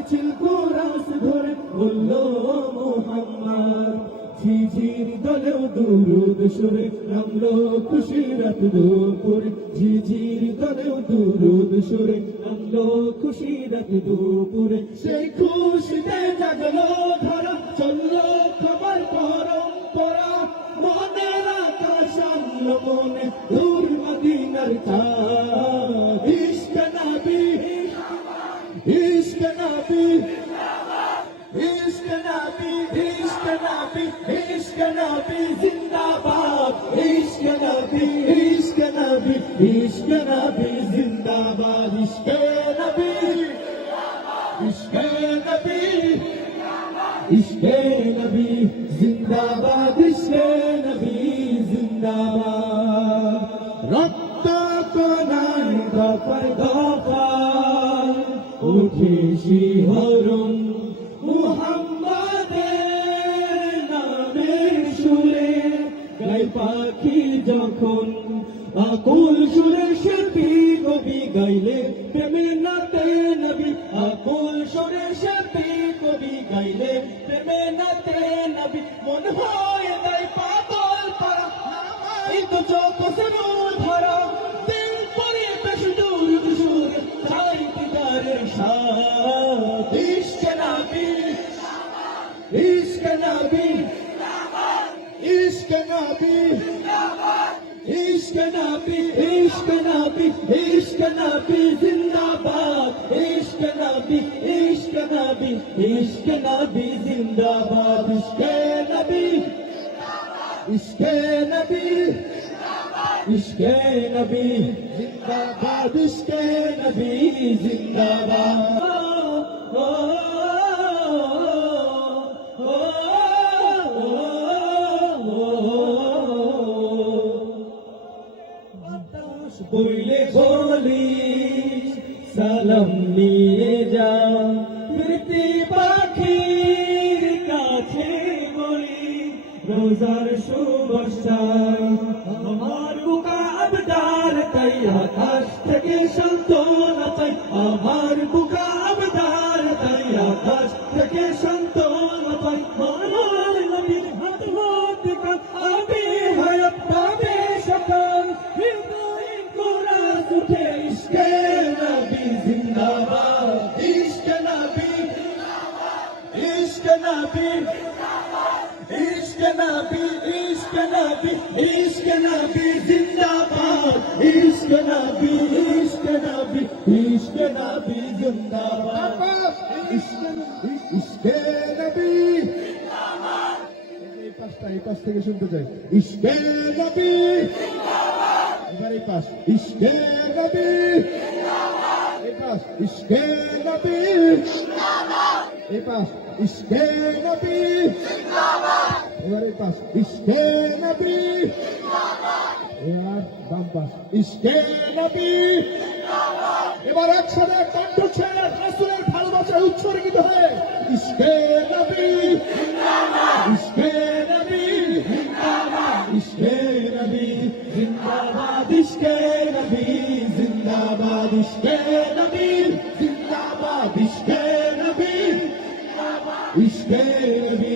মিছিল কোরাস ধরে বলল মোহাম্মদ। ঝিঝির দলেও দুরুদ সুরে নামলো খুশির রাত দুপুরে, ঝিঝির দলেও দুরুদ সুরে নামলো খুশির রাত দুপুরে। সেই খুশিতে জাগলো ধারা, চললো খবর পরম্পরা, মনের আকাশ আনলো মনে দূর মদিনার চাঁদ। ইশকে নবী, ইশকে নবী, ইশকে নবী, ইশকে নবী, ইশকে নবী জিন্দাবাদ। ইশকে নবী, ইশকে নবী, ইশকে নবী জিন্দাবাদ। ইশকে নবী, ইশকে নবী, ইশকে নবী জিন্দাবাদ। ইশকে নবী জিন্দাবাদ। রক্ত কোনায় দফায় দফায় উঠে শিহরণ, মুহাম্মাদের নামের সুরে গায় পাখি যখন, আকুল সুরে শিল্পী কবি গাইলে প্রেমে নাতে নবী। আকুল সুরে শিল্পী কবি গাইলে প্রেমে নাতে নবী। মন হয় তাই পাগল পারা, এই তো চোখ সে নূর ভরা, দিল পরে বেশ দূর সুর তাই দিদারের সাথ। ইশকে নবী, ইশকে নবী, ইশকে নবী, ইশকে নবী, ইশকে নবী, ইশকে নবী জিন্দাবাদ। ইশকে নবী, ইশকে নবী, ইশকে নবী জিন্দাবাদ। ইশকে নবী, ইশকে নবী, ইশকে নবী জিন্দাবাদ। ইশকে নবী জিন্দাবাদ। বইলে বলি সালাম নিয়ে যা, প্রীতি পাখির কাছে বলি রোজার শুভেচ্ছা। আমার বুকা আবদার তাই আকাশ থেকে সান্ত্বনা চাই, আমার বুকা আবদার তাই আকাশ থেকে সান্ত্বনা পাই। আমার নবীর হাত হতে কাল আবে হায়াত পাবে সকাল, হৃদয় কোরাস উঠে ইশকে নবী জিন্দাবাদ। ইশকে নবী, ইশকে নবী, ইশকে নবী, ইশকে নবী, ইশকে নবী জিন্দাবাদ। ইশকে নবী, ইশকে নবী, ইশকে নবী জিন্দাবাদ। ইশকে নবী, ইশকে নবী জিন্দাবাদ। এই পাশ থেকে শুনতে চাই। ইশকে নবী জিন্দাবাদ। এবার এই পাশ। ইশকে নবী জিন্দাবাদ। এই পাশ। ইশকে নবী জিন্দাবাদ। এই পাশ। ইশকে নবী জিন্দাবাদ। এবার এই পাশ। ইশকে নবী জিন্দাবাদ। এবার বাম পাশ। ইশকে নবী জিন্দাবাদ। এবার একসাথে কণ্ঠ ছেড়ে রাসূলের ভালোবাসায় উৎসর্গিত হয়ে ইশকে নবী জিন্দাবাদ। ইশকে নবী জিন্দাবাদ। ইশকে নবী জিন্দাবাদ। ইশকে নবী জিন্দাবাদ। ইশকে নবী জিন্দাবাদ। ইশকে নবী জিন্দাবাদ। ইশকে নবী